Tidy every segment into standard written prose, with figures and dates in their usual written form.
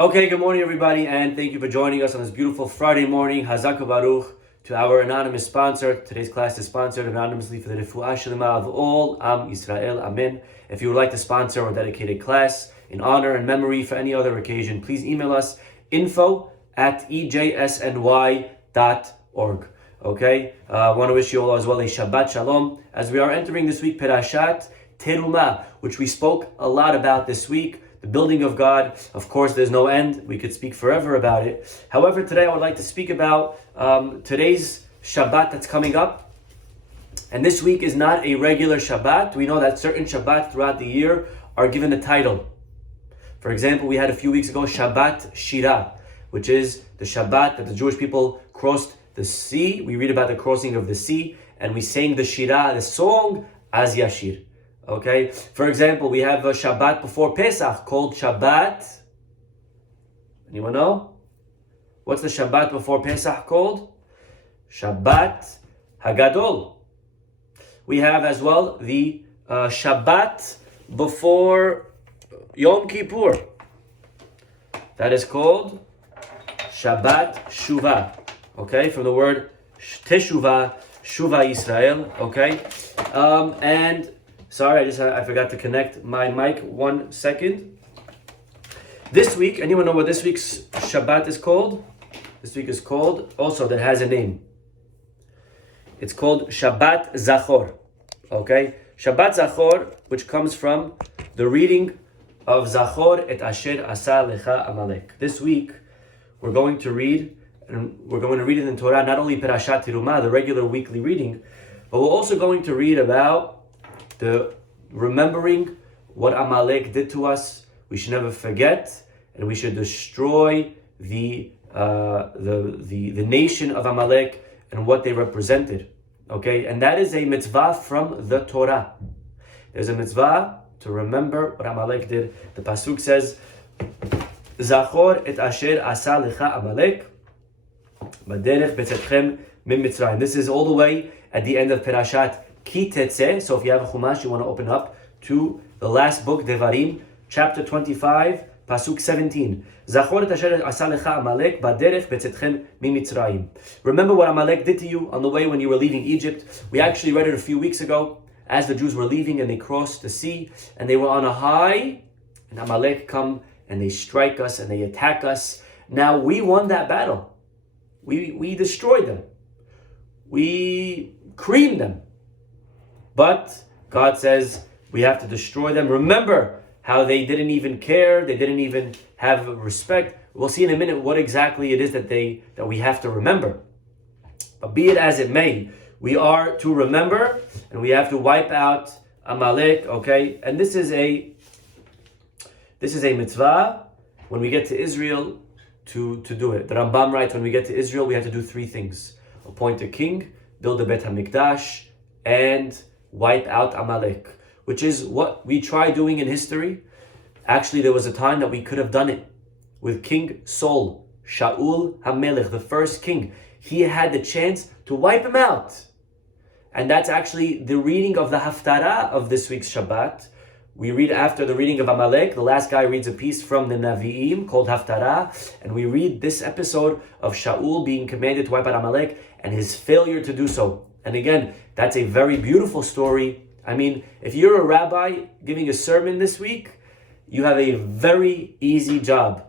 Okay, good morning, everybody, and thank you for joining us on this beautiful Friday morning. Hazak Baruch to our anonymous sponsor. Today's class is sponsored anonymously for the Refuah Shlema of all Am Yisrael. Amen. If you would like to sponsor or dedicate a class in honor and memory for any other occasion, please email us info@ejsny.org. Okay, I want to wish you all as well a Shabbat Shalom as we are entering this week Perashat Terumah, which we spoke a lot about this week. The building of God, of course, there's no end. We could speak forever about it. However, today I would like to speak about today's Shabbat that's coming up. And this week is not a regular Shabbat. We know that certain Shabbats throughout the year are given a title. For example, we had a few weeks ago Shabbat Shirah, which is the Shabbat that the Jewish people crossed the sea. We read about the crossing of the sea, and we sang the Shirah, the song, Az Yashir. Okay, for example, we have a Shabbat before Pesach called Shabbat. Anyone know? What's the Shabbat before Pesach called? Shabbat Hagadol. We have as well the Shabbat before Yom Kippur. That is called Shabbat Shuvah. Okay, from the word Teshuvah, Shuvah Yisrael. Okay, and sorry, I forgot to connect my mic 1 second. This week, anyone know what this week's Shabbat is called? This week is called, also that has a name. It's called Shabbat Zachor. Okay? Shabbat Zachor, which comes from the reading of Zachor et Asher Asa Lecha Amalek. This week, we're going to read it in Torah, not only Perashat Terumah, the regular weekly reading, but we're also going to read about the remembering what Amalek did to us. We should never forget, and we should destroy the nation of Amalek and what they represented. Okay, and that is a mitzvah from the Torah. There's a mitzvah to remember what Amalek did. The pasuk says, "Zachor et asher asa lecha Amalek, baderech betzetchem min Mitzrayim." This is all the way at the end of Perashat Ki Tetzeh. So if you have a Chumash, you want to open up to the last book, Devarim, chapter 25, pasuk 17. Zachor et asher asa lecha Amalek baderech betzetchem min Mitzrayim. Remember what Amalek did to you on the way when you were leaving Egypt. We actually read it a few weeks ago as the Jews were leaving and they crossed the sea and they were on a high, and Amalek come and they strike us and they attack us. Now we won that battle. We destroyed them. We creamed them. But God says we have to destroy them. Remember how they didn't even care. They didn't even have respect. We'll see in a minute what exactly it is that we have to remember. But be it as it may, we are to remember and we have to wipe out Amalek. Okay, and this is a mitzvah when we get to Israel to do it. The Rambam writes when we get to Israel we have to do 3 things: appoint a king, build a Bet HaMikdash, and wipe out Amalek, which is what we try doing in history. Actually, there was a time that we could have done it with King Saul, Shaul HaMelech, the first king. He had the chance to wipe him out. And that's actually the reading of the Haftarah of this week's Shabbat. We read after the reading of Amalek, the last guy reads a piece from the Navi'im called Haftarah, and we read this episode of Shaul being commanded to wipe out Amalek and his failure to do so. And again, that's a very beautiful story. I mean, if you're a rabbi giving a sermon this week, you have a very easy job.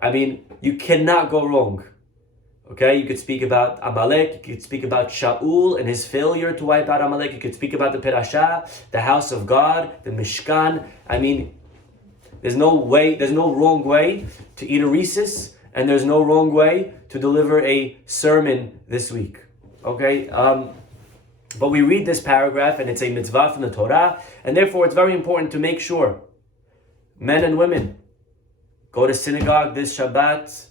I mean, you cannot go wrong. Okay, you could speak about Amalek, you could speak about Shaul and his failure to wipe out Amalek, you could speak about the Perashah, the house of God, the Mishkan. I mean, there's no wrong way to eat a Reese's, and there's no wrong way to deliver a sermon this week. Okay, but we read this paragraph and it's a mitzvah from the Torah, and therefore it's very important to make sure men and women go to synagogue this Shabbat.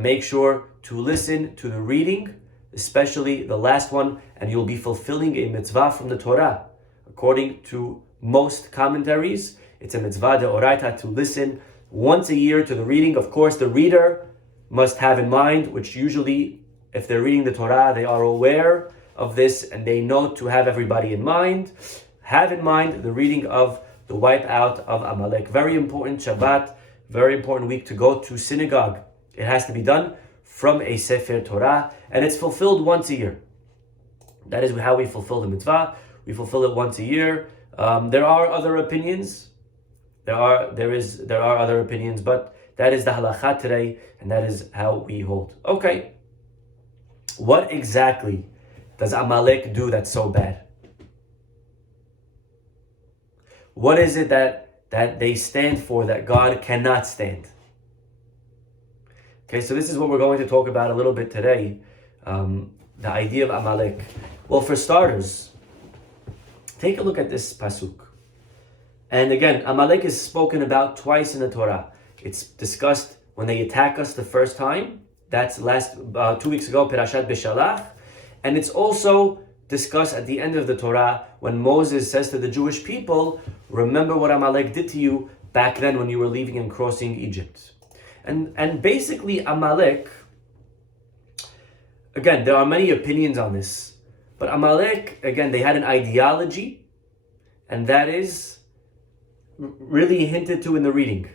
Make sure to listen to the reading, especially the last one, and you'll be fulfilling a mitzvah from the Torah. According to most commentaries, it's a mitzvah deoraita to listen once a year to the reading. Of course, the reader must have in mind, which usually, if they're reading the Torah, they are aware of this and they know to have everybody in mind. Have in mind the reading of the wipe out of Amalek. Very important Shabbat, very important week to go to synagogue. It has to be done from a Sefer Torah, and it's fulfilled once a year. That is how we fulfill the mitzvah. We fulfill it once a year. There are other opinions. There are other opinions, but that is the halakha today, and that is how we hold. Okay. What exactly does Amalek do that's so bad? What is it that they stand for that God cannot stand? Okay, so this is what we're going to talk about a little bit today. The idea of Amalek. Well, for starters, take a look at this pasuk. And again, Amalek is spoken about twice in the Torah. It's discussed when they attack us the first time. That's 2 weeks ago, Perashat Beshalach. And it's also discussed at the end of the Torah when Moses says to the Jewish people, remember what Amalek did to you back then when you were leaving and crossing Egypt. And basically Amalek, again, there are many opinions on this, but Amalek, again, they had an ideology, and that is really hinted to in the reading.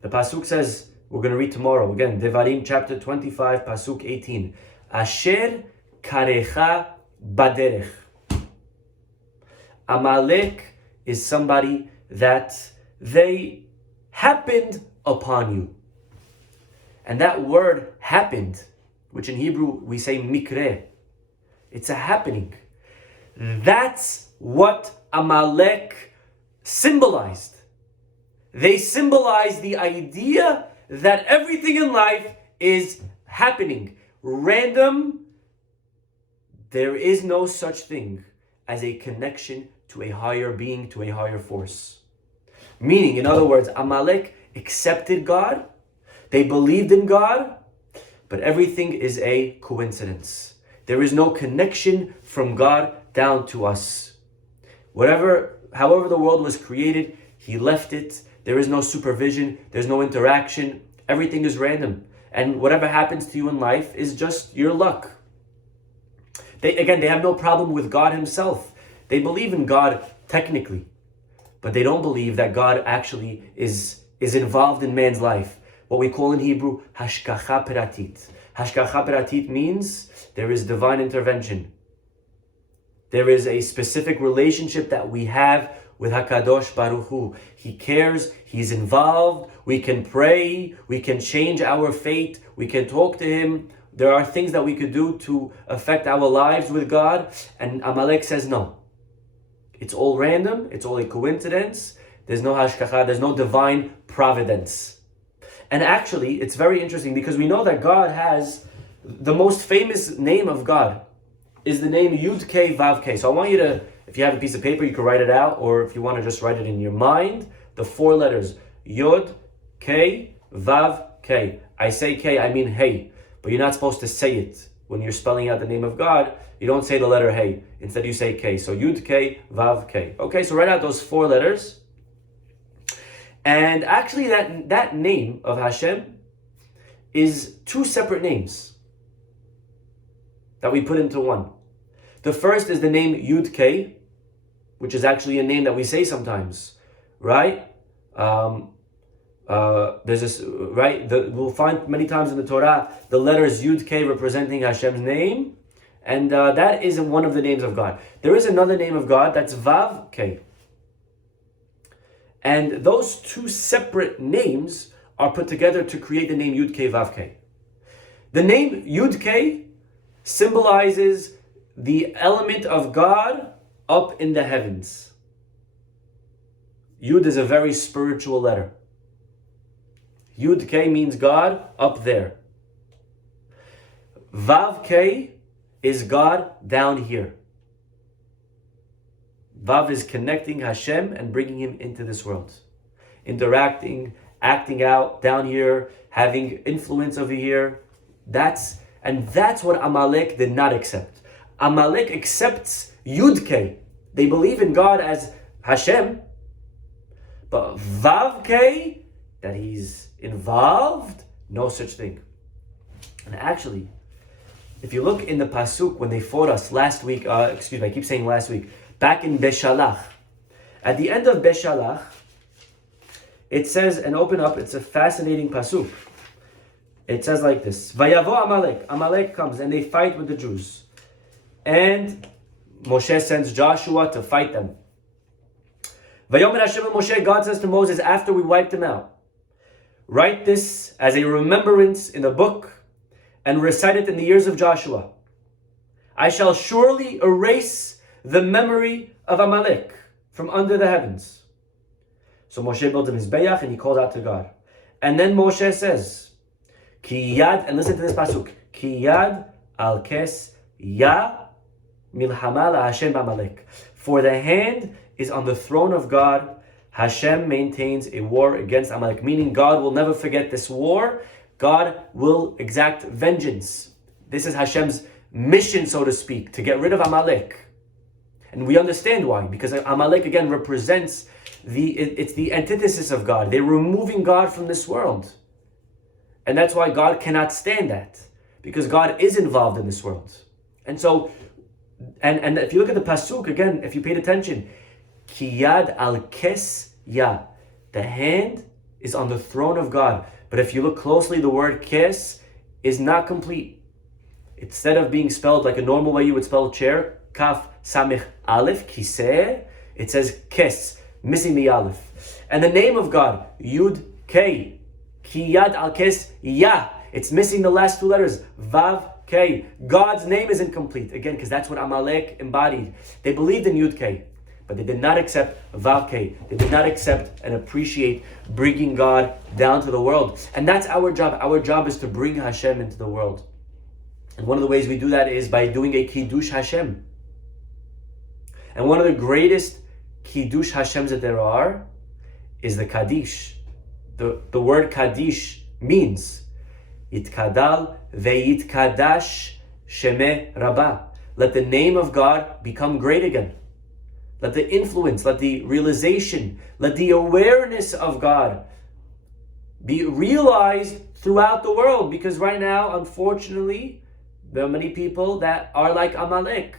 The pasuk says, we're going to read tomorrow, again, Devarim chapter 25, pasuk 18, Asher karecha baderech. Amalek is somebody that they happened upon you. And that word happened, which in Hebrew we say mikre, it's a happening. That's what Amalek symbolized. They symbolize the idea that everything in life is happening, random. There is no such thing as a connection to a higher being, to a higher force. Meaning, in other words, Amalek accepted God, they believed in God, but everything is a coincidence. There is no connection from God down to us. However the world was created, He left it. There is no supervision, there's no interaction. Everything is random. And whatever happens to you in life is just your luck. They have no problem with God Himself. They believe in God technically, but they don't believe that God actually is involved in man's life. What we call in Hebrew, hashgacha peratit. Hashgacha peratit means there is divine intervention. There is a specific relationship that we have with HaKadosh Baruch Hu. He cares, He's involved, we can pray, we can change our fate, we can talk to Him. There are things that we could do to affect our lives with God, and Amalek says no. It's all random, it's all a coincidence, there's no hashgacha, there's no divine providence. And actually, it's very interesting because we know that God has, the most famous name of God is the name Yud K Vav K. So I want you to, if you have a piece of paper, you can write it out, or if you want to just write it in your mind, the 4 letters, Yud K Vav K. I say K, I mean hey, but you're not supposed to say it. When you're spelling out the name of God, you don't say the letter hey, instead you say K. So Yud K Vav K. Okay, so write out those 4 letters. And actually that name of Hashem is 2 separate names that we put into one. The first is the name Yud K, which is actually a name that we say sometimes, right? There's this, right? We'll find many times in the Torah the letters Yud K representing Hashem's name, and that is one of the names of God. There is another name of God that's Vav K. And those 2 separate names are put together to create the name Yud K Vav K. The name Yud K symbolizes the element of God up in the heavens. Yud is a very spiritual letter. Yud K means God up there. Vav K is God down here. Vav is connecting Hashem and bringing Him into this world. Interacting, acting out down here, having influence over here. That's what Amalek did not accept. Amalek accepts Yud K. They believe in God as Hashem, but Vav K, that He's involved, no such thing. And actually, if you look in the pasuk when they fought us last week, I keep saying last week, back in Beshalach, at the end of Beshalach, it says, and open up, it's a fascinating pasuk. It says like this, Vayavo Amalek. Amalek comes and they fight with the Jews. And Moshe sends Joshua to fight them. Vayomer Hashem Moshe, God says to Moses, after we wiped them out, write this as a remembrance in the book and recite it in the ears of Joshua. I shall surely erase the memory of Amalek from under the heavens. So Moshe builds him his Mizbeach and he calls out to God. And then Moshe says, Ki yad, and listen to this pasuk, Ki yad al kes ya milhama la Hashem Amalek. For the hand is on the throne of God. Hashem maintains a war against Amalek, meaning God will never forget this war. God will exact vengeance. This is Hashem's mission, so to speak, to get rid of Amalek. And we understand why, because Amalek again represents it's the antithesis of God. They're removing God from this world. And that's why God cannot stand that, because God is involved in this world. And so, and if you look at the pasuk again, if you paid attention, Ki yad al kes ya, the hand is on the throne of God. But if you look closely, the word kes is not complete. Instead of being spelled like a normal way you would spell chair, kaf samich aleph, kiseh, it says kes, missing the aleph. And the name of God, Yud Kei, Ki yad al kes ya, it's missing the last two letters, Vav Kei. God's name is incomplete, again, because that's what Amalek embodied. They believed in Yud Kei, but they did not accept Vav Kei. They did not accept and appreciate bringing God down to the world. And that's our job. Our job is to bring Hashem into the world. And one of the ways we do that is by doing a Kiddush Hashem. And one of the greatest Kiddush Hashems that there are is the Kaddish. The word Kaddish means Yitkadal veyitkadash sheme Rabbah. Let the name of God become great again. Let the influence, let the realization, let the awareness of God be realized throughout the world. Because right now, unfortunately, there are many people that are like Amalek.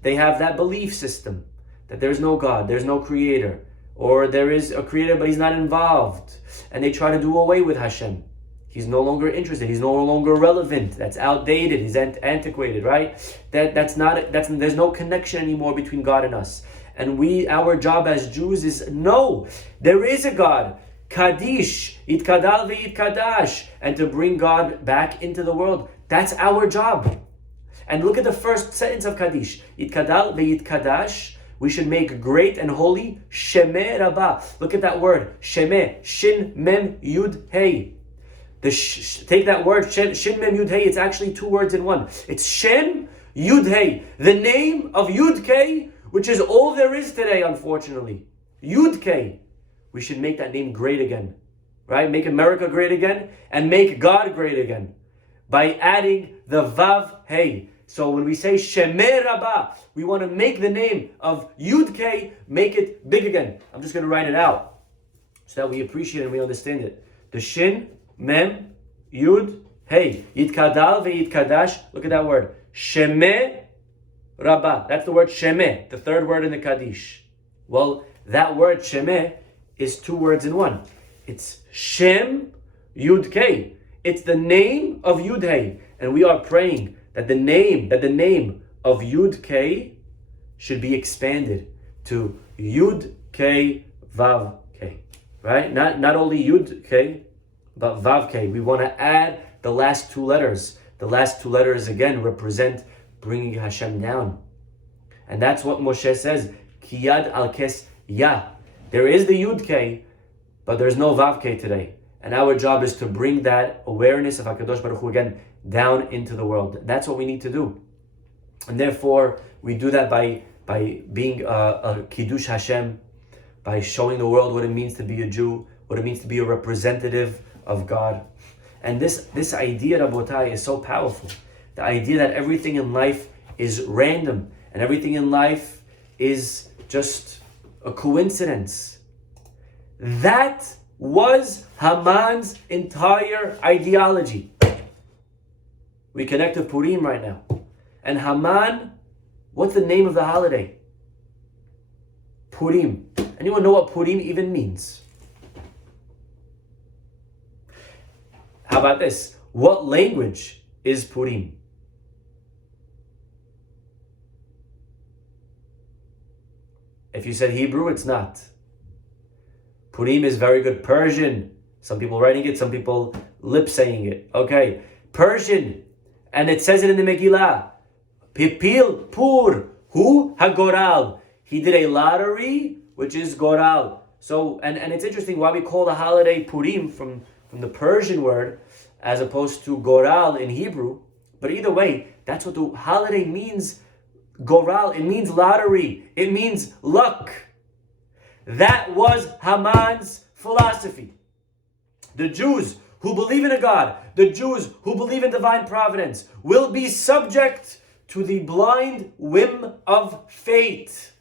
They have that belief system that there's no God, there's no creator, or there is a creator but he's not involved. And they try to do away with Hashem. He's no longer interested, he's no longer relevant, that's outdated, he's antiquated, right? There's no connection anymore between God and us. And our job as Jews is, no, there is a God. Kaddish, Yitkadal veyitkadash, and to bring God back into the world. That's our job. And look at the first sentence of Kaddish. Yitkadal veyitkadash, we should make great and holy Shemeh Rabbah. Look at that word, Shemeh, Shin Mem Yud Hey. Take that word, Shin Mem Yud Hey, it's actually two words in one. It's Shem Yud Hey, the name of Yud Kei, which is all there is today, unfortunately. Yud Kei. We should make that name great again, right? Make America great again and make God great again by adding the Vav Hey. So when we say Shemeh Rabbah, we want to make the name of Yud Kei, make it big again. I'm just going to write it out so that we appreciate it and we understand it. The Shin, Mem, Yud, Hey. Yitkadal veyitkadash. Look at that word. Shemeh Rabbah. That's the word Shemeh, the third word in the Kaddish. Well, that word Shemeh is two words in one. It's Shem Yud Kei. It's the name of Yud Hey. And we are praying that the name of Yud Kei should be expanded to Yud Kei Vav Kei. Right? Not only Yud Kei, but Vav Kei. We want to add the last two letters. The last two letters again represent bringing Hashem down. And that's what Moshe says, Ki yad al kes ya. There is the Yud Kei, but there's no Vav Kei today. And our job is to bring that awareness of HaKadosh Baruch Hu again down into the world. That's what we need to do. And therefore, we do that by being a Kiddush Hashem, by showing the world what it means to be a Jew, what it means to be a representative of God. And this idea, Rabotai, is so powerful. The idea that everything in life is random and everything in life is just a coincidence. That was Haman's entire ideology. We connect to Purim right now. And Haman, what's the name of the holiday? Purim. Anyone know what Purim even means? How about this? What language is Purim? If you said Hebrew, it's not. Purim is very good Persian. Some people writing it, some people lip saying it. Okay, Persian. And it says it in the Megillah. Pipil Pur. Hu HaGoral. He did a lottery, which is Goral. So, and it's interesting why we call the holiday Purim from the Persian word as opposed to Goral in Hebrew. But either way, that's what the holiday means. Goral, it means lottery. It means luck. That was Haman's philosophy. The Jews who believe in a God, the Jews who believe in divine providence, will be subject to the blind whim of fate.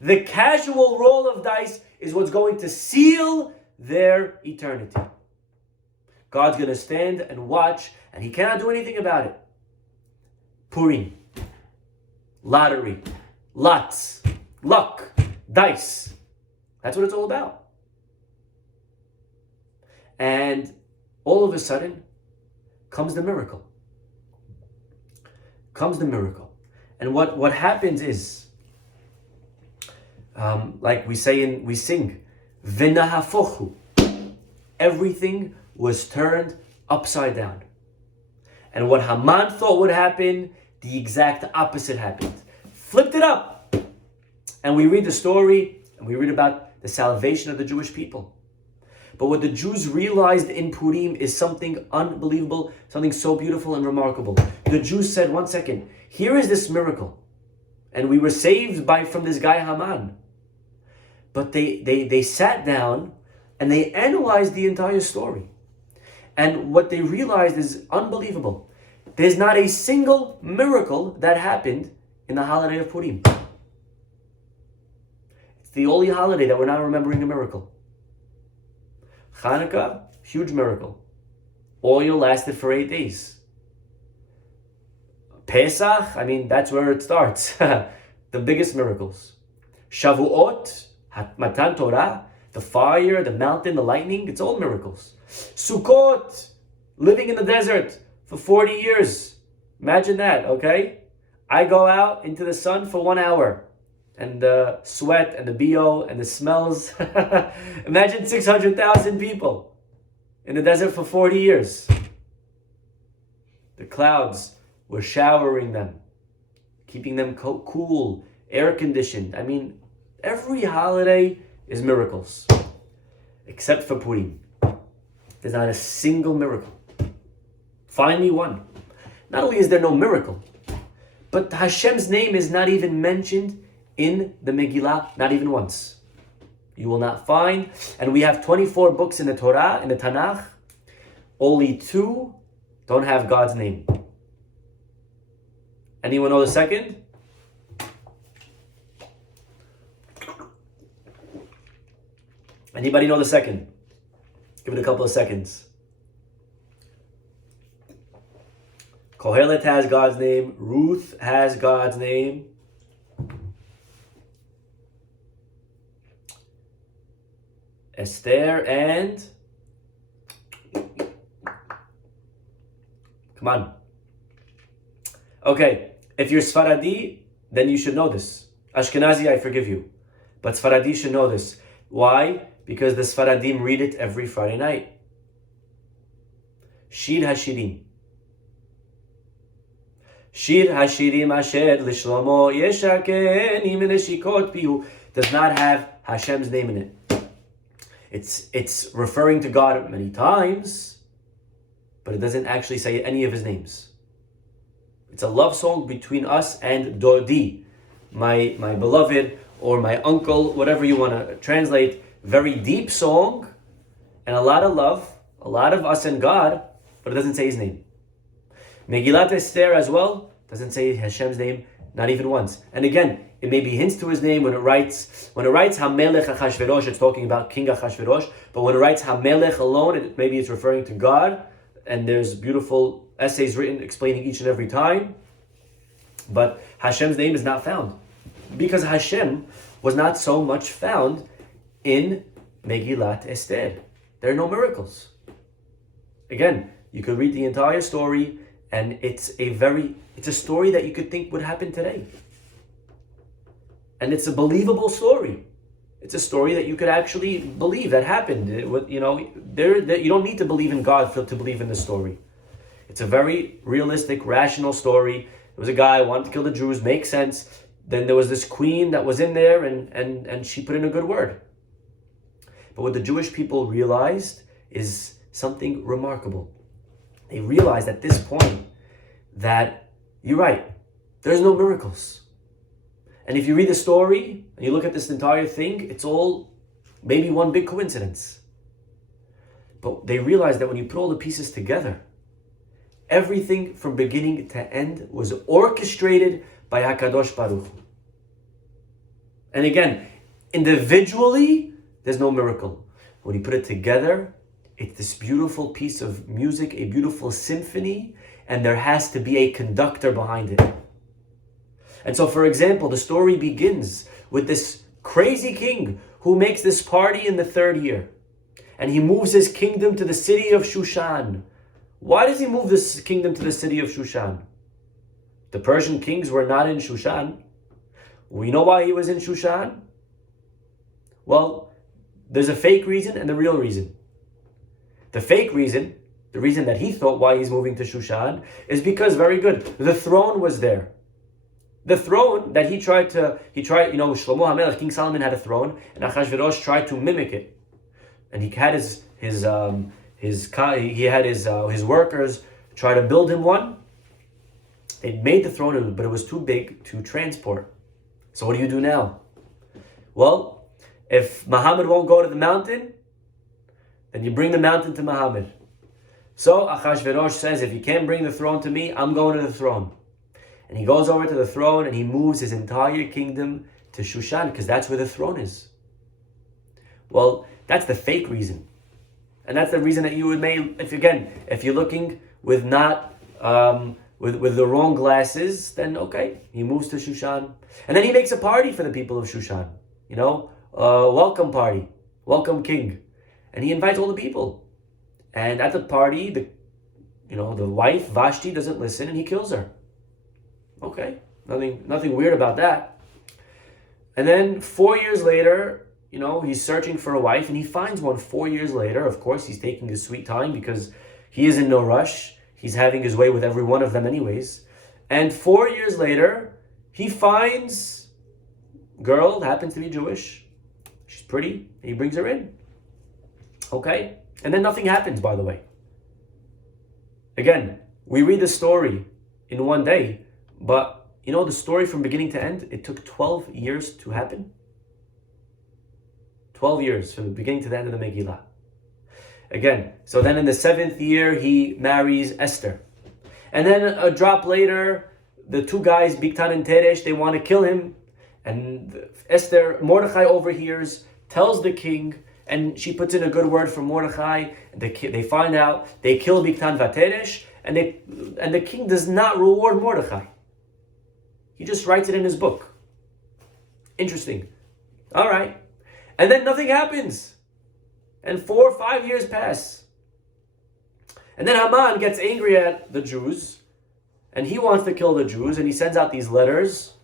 The casual roll of dice is what's going to seal their eternity. God's going to stand and watch, and he cannot do anything about it. Purim, lottery, lots, luck, dice. That's what it's all about. And all of a sudden comes the miracle. And what happens is, like we sing, V'nahafochu. Everything was turned upside down. And what Haman thought would happen, the exact opposite happened. Flipped it up. And we read the story, and we read about the salvation of the Jewish people. But what the Jews realized in Purim is something unbelievable, something so beautiful and remarkable. The Jews said, one second, here is this miracle. And we were saved from this guy Haman. But they sat down and they analyzed the entire story. And what they realized is unbelievable. There's not a single miracle that happened in the holiday of Purim. It's the only holiday that we're not remembering a miracle. Hanukkah, huge miracle. Oil lasted for 8 days. Pesach, that's where it starts. The biggest miracles. Shavuot, Matan Torah, the fire, the mountain, the lightning, it's all miracles. Sukkot, living in the desert for 40 years. Imagine that, okay? I go out into the sun for 1 hour. And the sweat and the BO and the smells. Imagine 600,000 people in the desert for 40 years. The clouds were showering them, keeping them cool, air conditioned. Every holiday is miracles, except for Purim. There's not a single miracle. Find me one. Not only is there no miracle, but Hashem's name is not even mentioned in the Megillah, not even once. You will not find, and we have 24 books in the Torah, in the Tanakh, only 2 don't have God's name. Anyone know the second? Anybody know the second? Give it a couple of seconds. Kohelet has God's name. Ruth has God's name. Esther and... Come on. Okay, if you're Sfaradi, then you should know this. Ashkenazi, I forgive you. But Sfaradi should know this. Why? Because the Sfaradim read it every Friday night. Shir HaShirim. Shir HaShirim Asher Lishlomo Yeshakeni Meneshikot Pihu does not have Hashem's name in it. It's referring to God many times, but it doesn't actually say any of his names. It's a love song between us and Dodi, my beloved, or my uncle, whatever you want to translate. Very deep song, and a lot of love, a lot of us and God, but it doesn't say his name. Megillat Esther as well doesn't say Hashem's name, not even once. And again, it maybe hints to his name when it writes Hamelech Achashverosh, it's talking about King Achashverosh. But when it writes Hamelech alone, maybe it's referring to God. And there's beautiful essays written explaining each and every time. But Hashem's name is not found, because Hashem was not so much found in Megillat Esther. There are no miracles. Again, you could read the entire story, and it's a story that you could think would happen today. And it's a believable story. It's a story that you could actually believe that happened. You don't need to believe in God to believe in the story. It's a very realistic, rational story. There was a guy who wanted to kill the Jews, makes sense. Then there was this queen that was in there, and she put in a good word. But what the Jewish people realized is something remarkable. They realized at this point that, you're right, there's no miracles. And if you read the story, and you look at this entire thing, it's all maybe one big coincidence. But they realized that when you put all the pieces together, everything from beginning to end was orchestrated by HaKadosh Baruch Hu. And again, individually, there's no miracle. When you put it together, it's this beautiful piece of music, a beautiful symphony, and there has to be a conductor behind it. And so, for example, the story begins with this crazy king who makes this party in the 3rd year. And he moves his kingdom to the city of Shushan. Why does he move this kingdom to the city of Shushan? The Persian kings were not in Shushan. We know why he was in Shushan. Well, there's a fake reason and the real reason. The fake reason, the reason that he thought why he's moving to Shushan, is because, very good, the throne was there. The throne that Shlomo HaMelech, King Solomon had a throne, and Achashverosh tried to mimic it. And he had his workers try to build him one. They made the throne, but it was too big to transport. So what do you do now? Well, if Muhammad won't go to the mountain, then you bring the mountain to Muhammad. So Achashverosh says, if you can't bring the throne to me, I'm going to the throne. And he goes over to the throne and he moves his entire kingdom to Shushan, because that's where the throne is. Well, that's the fake reason. And that's the reason that you would make, if you're looking with not, with the wrong glasses, then okay, he moves to Shushan. And then he makes a party for the people of Shushan. Welcome party, welcome king. And he invites all the people. And at the party, the wife, Vashti, doesn't listen and he kills her. Okay, nothing weird about that. And then 4 years later, he's searching for a wife and he finds one 4 years later. Of course, he's taking his sweet time because he is in no rush. He's having his way with every one of them anyways. And 4 years later, he finds a girl, happens to be Jewish. She's pretty, and he brings her in. Okay? And then nothing happens, by the way. Again, we read the story in one day, but the story from beginning to end, it took 12 years to happen. 12 years from the beginning to the end of the Megillah. Again, so then in the 7th year, he marries Esther. And then a drop later, the two guys, Bigtan and Teresh, they want to kill him. And Mordechai overhears, tells the king, and she puts in a good word for Mordechai. They find out, they kill Bigtan Vateresh, and the king does not reward Mordechai. He just writes it in his book. Interesting. All right. And then nothing happens. And 4 or 5 years pass. And then Haman gets angry at the Jews, and he wants to kill the Jews, and he sends out these letters.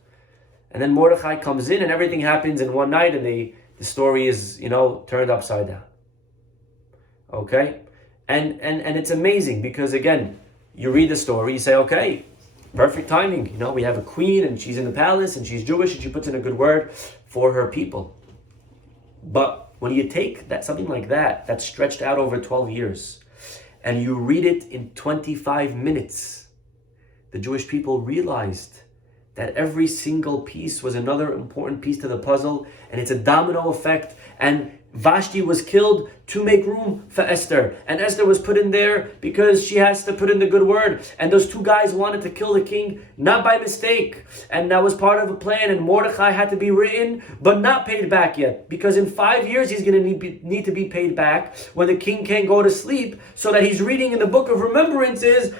And then Mordechai comes in, and everything happens in one night, and the story is, turned upside down. Okay? And it's amazing, because again, you read the story, you say, okay, perfect timing. We have a queen, and she's in the palace, and she's Jewish, and she puts in a good word for her people. But when you take something like that, that's stretched out over 12 years, and you read it in 25 minutes, the Jewish people realized that every single piece was another important piece to the puzzle, and it's a domino effect, and Vashti was killed to make room for Esther, and Esther was put in there because she has to put in the good word, and those two guys wanted to kill the king, not by mistake, and that was part of a plan, and Mordechai had to be written, but not paid back yet, because in 5 years he's going to need to be paid back when the king can't go to sleep, so that he's reading in the book of remembrances,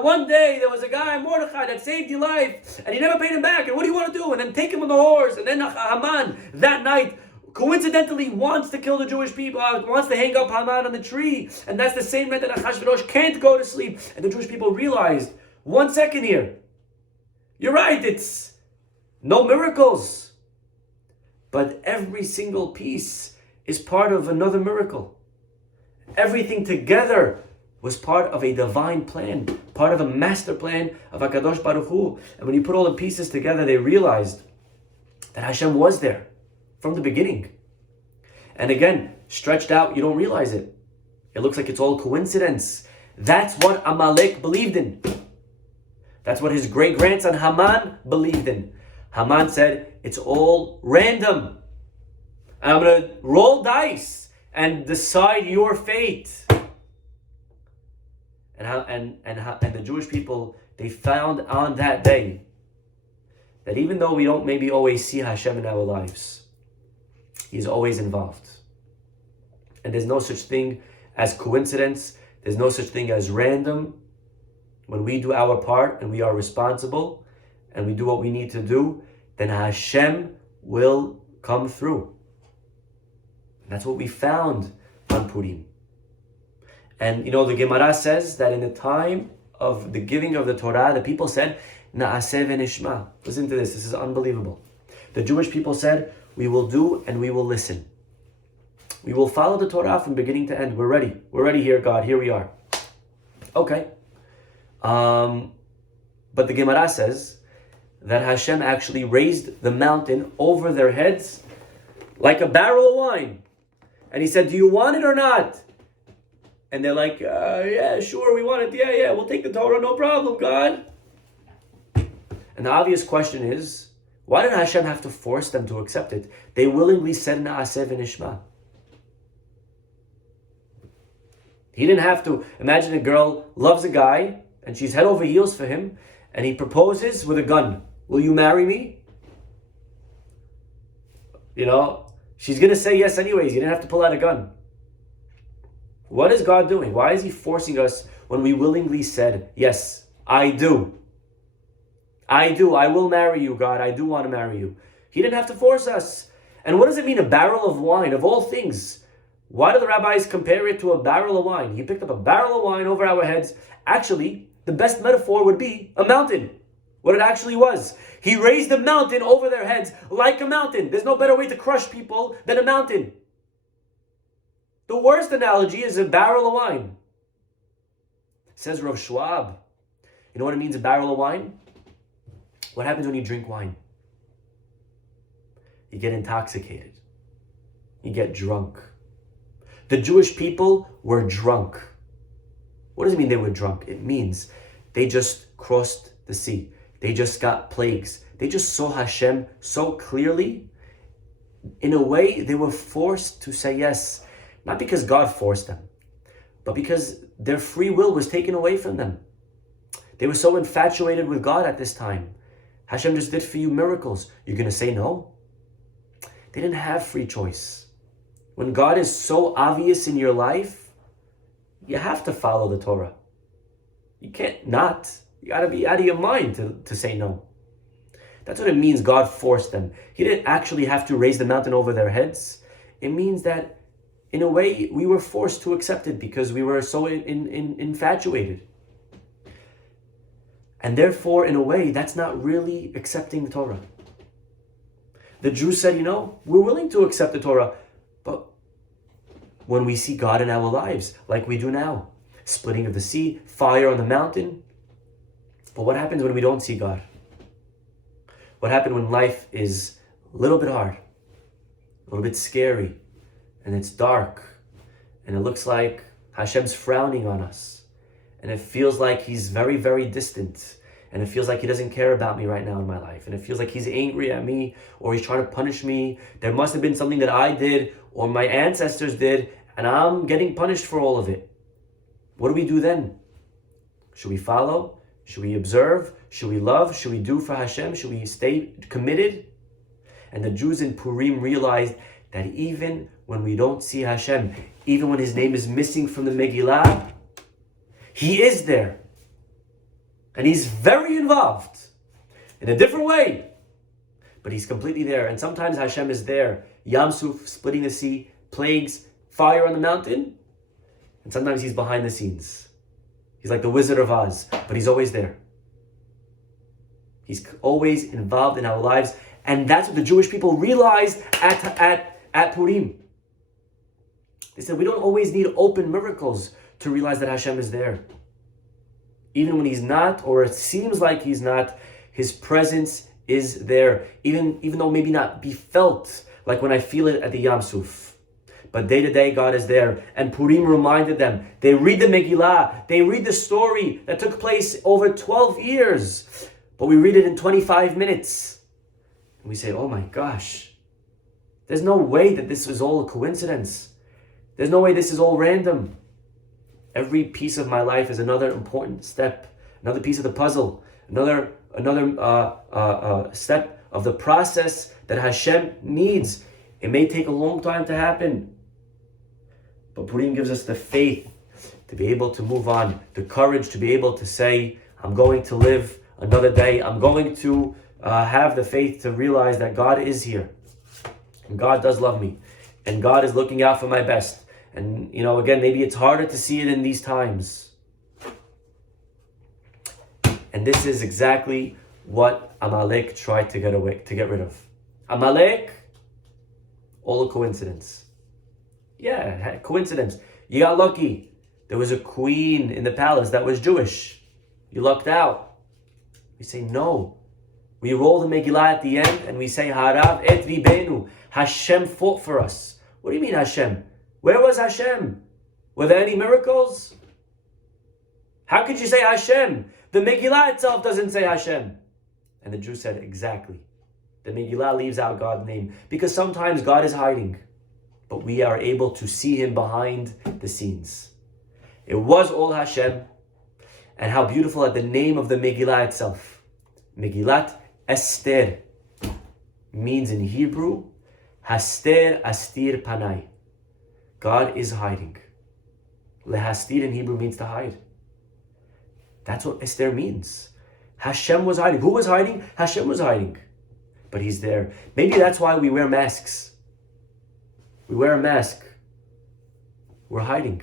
one day there was a guy, Mordechai, that saved your life, and he never paid him back, and what do you want to do? And then take him on the horse, and then Haman, that night, coincidentally wants to kill the Jewish people, wants to hang up Haman on the tree. And that's the same night that Achashverosh can't go to sleep. And the Jewish people realized, 1 second here. You're right, it's no miracles. But every single piece is part of another miracle. Everything together was part of a divine plan, part of a master plan of HaKadosh Baruch Hu. And when you put all the pieces together, they realized that Hashem was there from the beginning. And again, stretched out, you don't realize it. It looks like it's all coincidence. That's what Amalek believed in. That's what his great-grandson Haman believed in. Haman said, it's all random. And I'm going to roll dice and decide your fate. And the Jewish people, they found on that day that even though we don't maybe always see Hashem in our lives, He's always involved. And there's no such thing as coincidence. There's no such thing as random. When we do our part and we are responsible and we do what we need to do, then Hashem will come through. And that's what we found on Purim. And the Gemara says that in the time of the giving of the Torah, the people said, Na'aseh v'nishma. Listen to this is unbelievable. The Jewish people said, we will do and we will listen. We will follow the Torah from beginning to end. We're ready. We're ready here, God. Here we are. Okay. But the Gemara says that Hashem actually raised the mountain over their heads like a barrel of wine. And He said, do you want it or not? And they're like, yeah, sure, we want it. Yeah, we'll take the Torah, no problem, God. And the obvious question is, why did Hashem have to force them to accept it? They willingly said, Na'aseh v'nishma. He didn't have to. Imagine a girl loves a guy, and she's head over heels for him, and he proposes with a gun. Will you marry me? She's going to say yes anyways. You didn't have to pull out a gun. What is God doing? Why is He forcing us when we willingly said, yes, I do. I will marry you, God. I do want to marry you. He didn't have to force us. And what does it mean, a barrel of wine, of all things? Why do the rabbis compare it to a barrel of wine? He picked up a barrel of wine over our heads. Actually, the best metaphor would be a mountain. What it actually was. He raised a mountain over their heads like a mountain. There's no better way to crush people than a mountain. The worst analogy is a barrel of wine. Says Rav Schwab. You know what it means, a barrel of wine? What happens when you drink wine? You get intoxicated. You get drunk. The Jewish people were drunk. What does it mean they were drunk? It means they just crossed the sea. They just got plagues. They just saw Hashem so clearly. In a way, they were forced to say yes. Not because God forced them, but because their free will was taken away from them. They were so infatuated with God at this time. Hashem just did for you miracles. You're going to say no? They didn't have free choice. When God is so obvious in your life, you have to follow the Torah. You can't not. You got to be out of your mind to say no. That's what it means God forced them. He didn't actually have to raise the mountain over their heads. It means that in a way, we were forced to accept it because we were so infatuated. And therefore, in a way, that's not really accepting the Torah. The Jews said, we're willing to accept the Torah, but when we see God in our lives, like we do now, splitting of the sea, fire on the mountain. But what happens when we don't see God? What happens when life is a little bit hard, a little bit scary, and it's dark, and it looks like Hashem's frowning on us, and it feels like He's very, very distant, and it feels like He doesn't care about me right now in my life, and it feels like He's angry at me, or He's trying to punish me. There must have been something that I did, or my ancestors did, and I'm getting punished for all of it. What do we do then? Should we follow? Should we observe? Should we love? Should we do for Hashem? Should we stay committed? And the Jews in Purim realized that even when we don't see Hashem, even when His name is missing from the Megillah, He is there. And He's very involved in a different way. but he's completely there. And sometimes Hashem is there. Yam Suf, splitting the sea, plagues, fire on the mountain. And sometimes he's behind the scenes. He's like the Wizard of Oz, but he's always there. He's always involved in our lives. And that's what the Jewish people realized at Purim. They said, we don't always need open miracles to realize that Hashem is there. Even when he's not, or it seems like he's not, his presence is there. Even though maybe not be felt, like when I feel it at the Yam Suf. But day to day, God is there. And Purim reminded them. They read the Megillah. They read the story that took place over 12 years. But we read it in 25 minutes. And we say, oh my gosh. There's no way that this is all a coincidence. There's no way this is all random. Every piece of my life is another important step, another piece of the puzzle, another step of the process that Hashem needs. It may take a long time to happen, but Purim gives us the faith to be able to move on, the courage to be able to say, I'm going to live another day. I'm going to have the faith to realize that God is here, and God does love me, and God is looking out for my best. And, again, maybe it's harder to see it in these times. And this is exactly what Amalek tried to get rid of. Amalek, all a coincidence. Yeah, coincidence. You got lucky. There was a queen in the palace that was Jewish. You lucked out. We say no. We roll the Megillah at the end and we say, Harav et ribenu. Hashem fought for us. What do you mean Hashem? Where was Hashem? Were there any miracles? How could you say Hashem? The Megillah itself doesn't say Hashem. And the Jew said, exactly. The Megillah leaves out God's name. Because sometimes God is hiding. But we are able to see him behind the scenes. It was all Hashem. And how beautiful at the name of the Megillah itself. Megillat Esther means in Hebrew, Haster Astir Panai. God is hiding. Lehastir in Hebrew means to hide. That's what Esther means. Hashem was hiding. Who was hiding? Hashem was hiding. But he's there. Maybe that's why we wear masks. We wear a mask. We're hiding.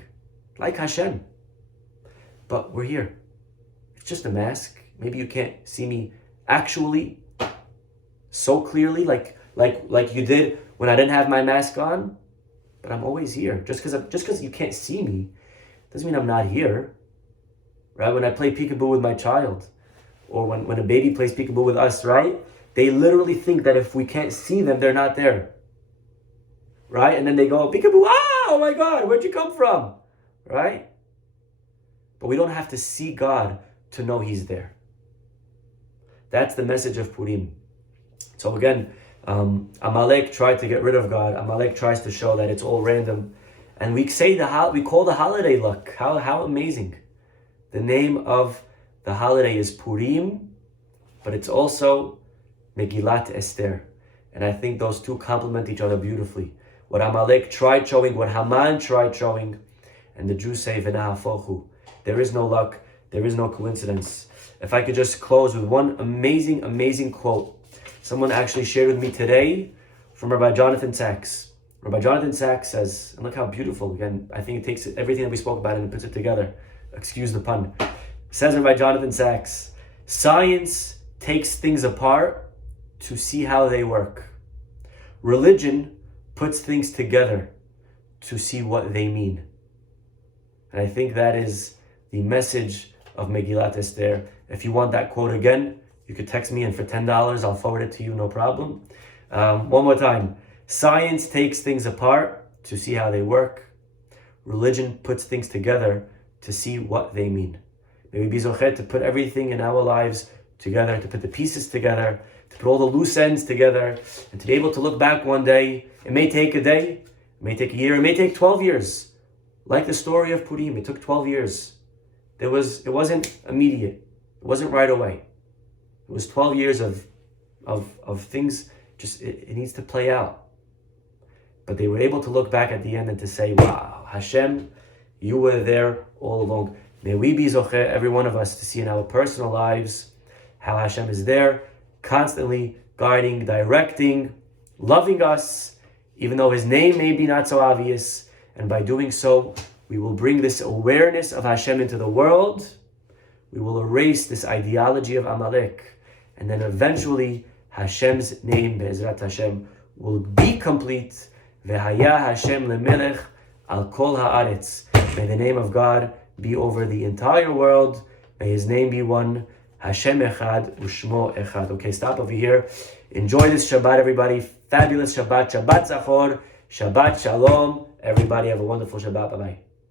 Like Hashem. But we're here. It's just a mask. Maybe you can't see me actually so clearly like you did when I didn't have my mask on. But I'm always here. Just because you can't see me doesn't mean I'm not here. Right? When I play peekaboo with my child, or when a baby plays peekaboo with us, right? They literally think that if we can't see them, they're not there. Right? And then they go, peekaboo, oh my God, where'd you come from? Right? But we don't have to see God to know he's there. That's the message of Purim. So again, Amalek tried to get rid of God. Amalek tries to show that it's all random, and we call the holiday luck. How amazing! The name of the holiday is Purim, but it's also Megillat Esther, and I think those two complement each other beautifully. What Amalek tried showing, what Haman tried showing, and the Jews say V'nahafochu. There is no luck. There is no coincidence. If I could just close with one amazing quote. Someone actually shared with me today from Rabbi Jonathan Sachs. Rabbi Jonathan Sachs says, and look how beautiful, again, I think it takes everything that we spoke about and puts it together. Excuse the pun. Says Rabbi Jonathan Sachs, science takes things apart to see how they work. Religion puts things together to see what they mean. And I think that is the message of Megillat Esther. If you want that quote again, you could text me, and for $10, I'll forward it to you, no problem. One more time. Science takes things apart to see how they work. Religion puts things together to see what they mean. May we be zochet to put everything in our lives together, to put the pieces together, to put all the loose ends together, and to be able to look back one day. It may take a day, it may take a year, it may take 12 years. Like the story of Purim, it took 12 years. It wasn't immediate. It wasn't right away. It was 12 years of things, just it needs to play out. But they were able to look back at the end and to say, wow, Hashem, you were there all along. May we be zocheh, every one of us, to see in our personal lives how Hashem is there, constantly guiding, directing, loving us, even though his name may be not so obvious. And by doing so, we will bring this awareness of Hashem into the world. We will erase this ideology of Amalek. And then eventually, Hashem's name, Be'ezrat Hashem, will be complete. Ve'haya Hashem lemelech al kol haaretz. May the name of God be over the entire world. May his name be one. Hashem echad u'shmo echad. Okay, stop over here. Enjoy this Shabbat, everybody. Fabulous Shabbat. Shabbat Zachor. Shabbat Shalom. Everybody have a wonderful Shabbat. Bye-bye.